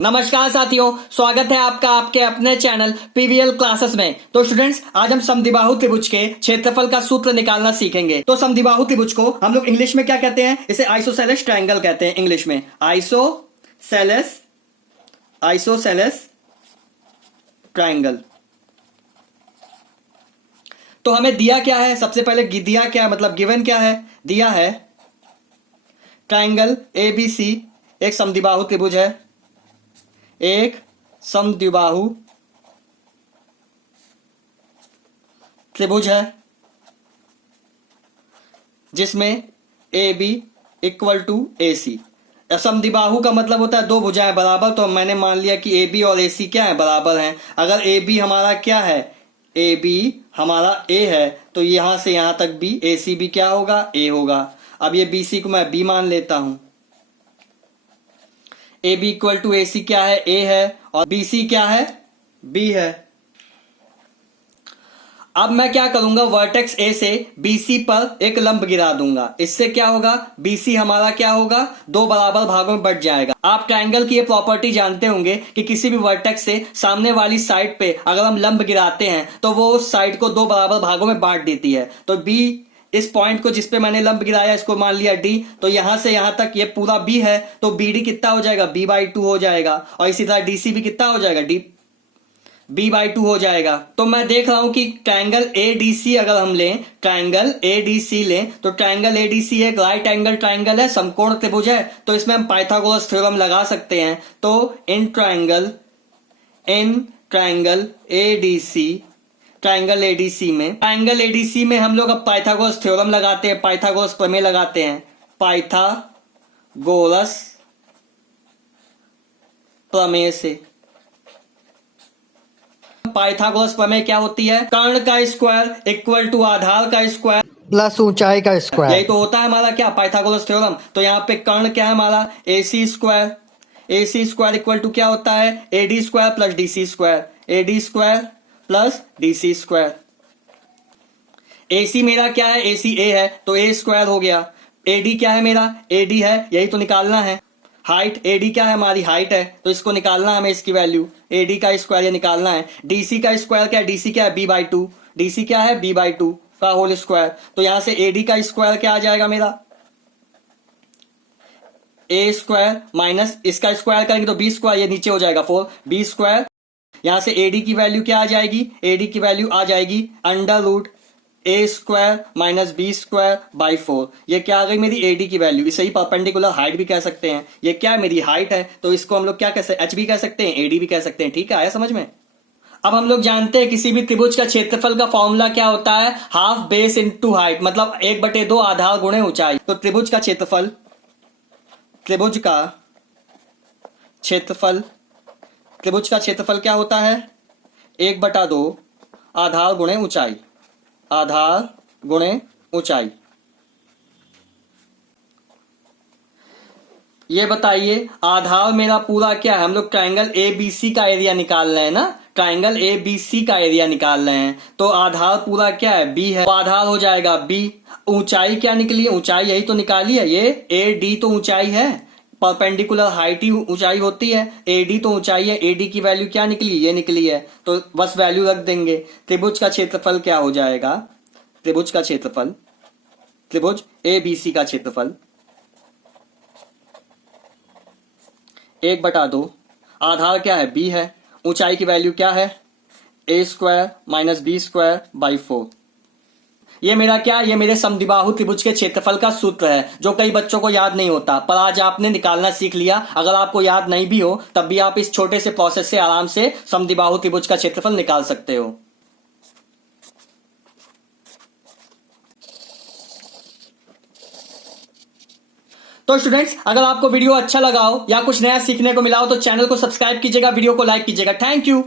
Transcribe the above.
नमस्कार साथियों, स्वागत है आपका आपके अपने चैनल पीवीएल क्लासेस में। तो स्टूडेंट्स, आज हम समद्विबाहु त्रिभुज के क्षेत्रफल का सूत्र निकालना सीखेंगे। तो समद्विबाहु त्रिभुज को हम लोग इंग्लिश में क्या कहते हैं? इसे आइसोसेलेस ट्रायंगल कहते हैं इंग्लिश में। Isosceles triangle. तो हमें दिया क्या है? सबसे पहले दिया क्या है, मतलब गिवन क्या है? दिया है ट्रायंगल एबीसी एक समद्विबाहु त्रिभुज है, एक समद्विबाहु त्रिभुज है जिसमें ए बी इक्वल टू ए सी। समद्विबाहु का मतलब होता है दो भुजाएं बराबर। तो मैंने मान लिया कि ए बी और ए सी क्या है? बराबर हैं। अगर ए बी हमारा क्या है? ए बी हमारा ए है, तो यहां से यहां तक भी ए सी भी क्या होगा? ए होगा। अब ये बी सी को मैं बी मान लेता हूं। ए बी इक्वल टू ए सी क्या है? ए है। और बी सी क्या है? बी है। अब मैं क्या करूंगा? वर्टेक्स ए से बी सी पर एक लंब गिरा दूंगा। इससे क्या होगा? बी सी हमारा क्या होगा? दो बराबर भागों में बंट जाएगा। आप ट्रायंगल की ये प्रॉपर्टी जानते होंगे कि किसी भी वर्टेक्स से सामने वाली साइड पे अगर हम लंब गिराते हैं तो वो उस साइड को दो बराबर भागों में बांट देती है। तो बी, इस पॉइंट को जिसपे मैंने लंब गिराया इसको मान लिया डी, तो यहां से यहां तक ये पूरा बी है, तो बी डी कितना हो जाएगा? बी बाई टू हो जाएगा। और इसी तरह डी सी भी कितना हो जाएगा? डी बी बाई टू हो जाएगा। तो मैं देख रहा हूं कि ट्रायंगल ए डी सी अगर हम लें, ट्रायंगल ए डी सी लें, तो ट्रायंगल ए डी सी एक राइट एंगल ट्रायंगल है, समकोण त्रिभुज है। तो इसमें हम पाइथागोरस थ्योरम लगा सकते हैं। तो इन triangle A D C, triangle ADC में हम लोग अब पाइथागोरस थ्योरम लगाते हैं, पाइथागोरस प्रमेय लगाते हैं। पाइथागोरस प्रमेय से पाइथागोरस प्रमेय क्या होती है? कर्ण का स्क्वायर इक्वल टू आधार का स्क्वायर प्लस ऊंचाई का स्क्वायर। यही तो होता है हमारा क्या? Pythagoras theorem. तो यहाँ पे कर्ण क्या है हमारा? A C square equal to क्या होता है? A D square plus D C square. A D square plus D C square. A C मेरा क्या है? ए सी ए है, तो ए स्क्वायर हो गया। ए डी क्या है मेरा? ए डी है, यही तो निकालना है। हाइट, ए डी क्या है? हमारी हाइट है, तो इसको निकालना है हमें, इसकी वैल्यू ए डी का स्क्वायर ये निकालना है। डी सी का स्क्वायर क्या है? डी सी क्या है? B by two. D C क्या है? बी बाई टू का होल स्क्वायर। तो यहां से ए डी का स्क्वायर क्या आ जाएगा मेरा? ए स्क्वायर माइनस इसका स्क्वायर करेंगे तो बी स्क्वायर, ये नीचे हो जाएगा 4 बी स्क्वायर। यहां से एडी की वैल्यू क्या आ जाएगी? एडी की वैल्यू आ जाएगी under root A square minus B square by 4। ये क्या आ गई मेरी? एडी की वैल्यू। इसे ही परपेंडिकुलर हाइट भी कह सकते हैं। ये क्या है? मेरी हाइट है, तो इसको हम लोग क्या कह सकते हैं? एच भी कह सकते हैं, एडी भी कह सकते हैं। ठीक है, आया समझ में? अब हम लोग जानते हैं किसी भी त्रिभुज का क्षेत्रफल का फॉर्मूला क्या होता है? हाफ बेस इंटू हाइट, मतलब 1/2 आधार गुणे ऊंचाई। तो त्रिभुज का क्षेत्रफल क्या होता है? 1/2 आधार गुणे ऊंचाई। ये बताइए, आधार मेरा पूरा क्या है? हम लोग ट्रायंगल ए बी सी का एरिया निकाल रहे हैं ना, ट्रायंगल ए बी सी का एरिया निकाल रहे हैं। तो आधार पूरा क्या है? बी है, तो आधार हो जाएगा बी। ऊंचाई क्या निकली है? ऊंचाई यही तो निकाली है, ये ए डी तो ऊंचाई है, परपेंडिकुलर हाइट ही ऊंचाई होती है। एडी तो ऊंचाई है, एडी की वैल्यू क्या निकली? ये निकली है, तो बस वैल्यू रख देंगे। त्रिभुज का क्षेत्रफल क्या हो जाएगा? त्रिभुज ए बी सी का क्षेत्रफल 1/2 आधार क्या है? बी है, ऊंचाई की वैल्यू क्या है? A square minus B square by 4। ये मेरा क्या? ये मेरे समद्विबाहु त्रिभुज के क्षेत्रफल का सूत्र है, जो कई बच्चों को याद नहीं होता, पर आज आपने निकालना सीख लिया। अगर आपको याद नहीं भी हो तब भी आप इस छोटे से प्रोसेस से आराम से समद्विबाहु त्रिभुज का क्षेत्रफल निकाल सकते हो। तो स्टूडेंट्स, अगर आपको वीडियो अच्छा लगा हो या कुछ नया सीखने को मिला हो तो चैनल को सब्सक्राइब कीजिएगा, वीडियो को लाइक कीजिएगा। Thank you.